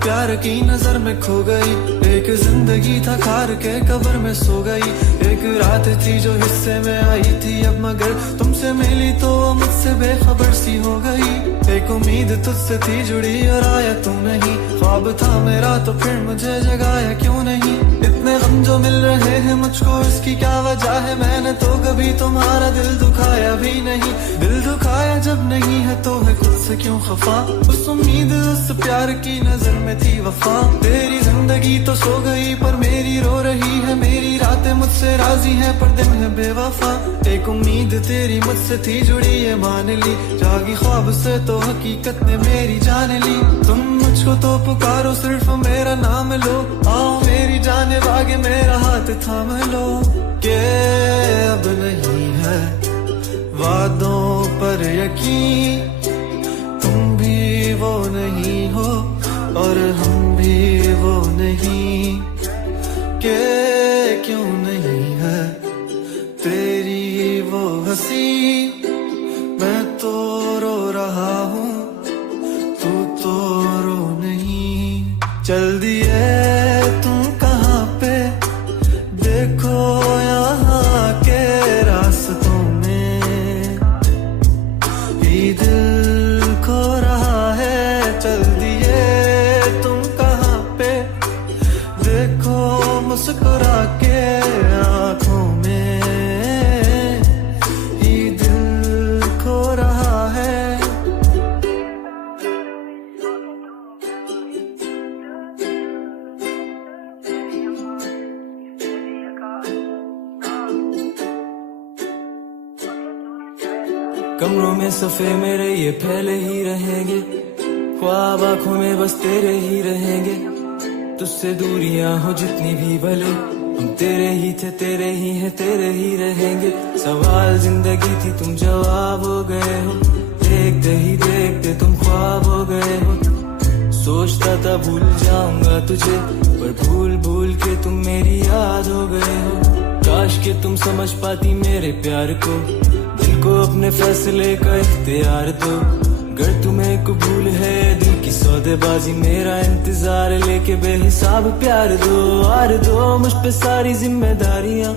प्यार की नजर में खो गई। एक जिंदगी था खार के कब्र में सो गई। एक रात थी जो हिस्से में आई थी अब मगर तुमसे मिली तो मुझसे बेखबर सी हो गई। एक उम्मीद तुझसे थी जुड़ी और आया तू नहीं। ख्वाब था मेरा तो फिर मुझे जगाया क्यों नहीं। इतने गम जो मिल रहे हैं मुझको इसकी क्या वजह है। मैंने तो कभी तुम्हारा दिल दुखाया भी नहीं। दिल दुखाया जब नहीं है तो है खुद से क्यों खफा। उस उम्मीद उस प्यार की नजर में थी वफा। तेरी जिंदगी तो सो गई पर मेरी रो रही है। मेरी रातें मुझसे राजी है पर दिन है बेवफा। एक उम्मीद तेरी मुझसे थी जुड़ी ये मान ली। जागी ख्वाब से तो हकीकत ने मेरी जान ली। तुम मुझको तो पुकारो सिर्फ मेरा नाम लो। आओ मेरी जाने बागे मेरा हाथ थाम लो। के अब नहीं है वादों पर यकीन। तुम भी वो नहीं हो और हम भी वो नहीं। के क्यों नहीं है तेरी वो हंसी। मैं तो रो रहा हूँ तू तो रो नहीं। चल दिए तुम कहाँ पे देखो यहाँ के रास्तों में ही दिल खो रहा है। चल दिए तुम कहाँ पे देखो मुस्कुरा के आँखों में ही दिल खो रहा है। कमरों में सफे मेरे ये फैले ही रहेंगे। ख्वाब आंखों में बस तेरे ही रहेंगे। तुझसे दूरियां हो जितनी भी भले हम तेरे ही थे तेरे ही हैं तेरे ही रहेंगे। सवाल जिंदगी थी तुम जवाब हो गए हो। देखते ही देखते तुम ख्वाब हो गए हो। सोचता था भूल जाऊंगा तुझे पर भूल भूल के तुम मेरी याद हो गए हो। काश के तुम समझ पाती मेरे प्यार को। दिल को अपने फैसले का इख्तियार दो। अगर तुम्हें कबूल है दिल की सौदेबाजी मेरा इंतजार लेके बेहिसाब प्यार दो। आर दो मुझ पे सारी जिम्मेदारियां।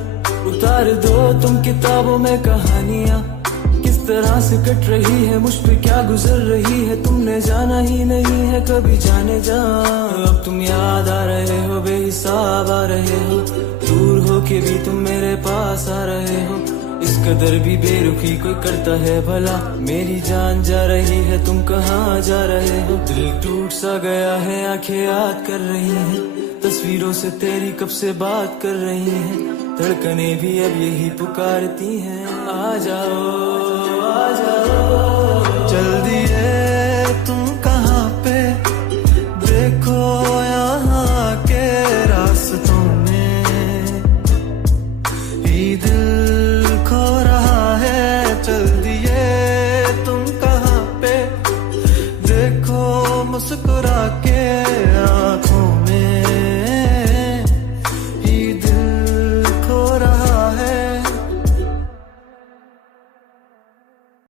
उतार दो तुम किताबों में कहानियां। किस तरह से कट रही है मुझ पे क्या गुजर रही है। तुमने जाना ही नहीं है कभी जाने जा। अब तुम याद आ रहे हो बेहिसाब आ रहे हो। दूर हो के भी तुम मेरे पास आ रहे हो। इस कदर भी बेरुखी कोई करता है भला। मेरी जान जा रही है तुम कहाँ जा रहे हो। दिल टूट सा गया है आंखें याद कर रही हैं। तस्वीरों से तेरी कब से बात कर रही हैं। धड़कनें भी अब यही पुकारती हैं आ जाओ।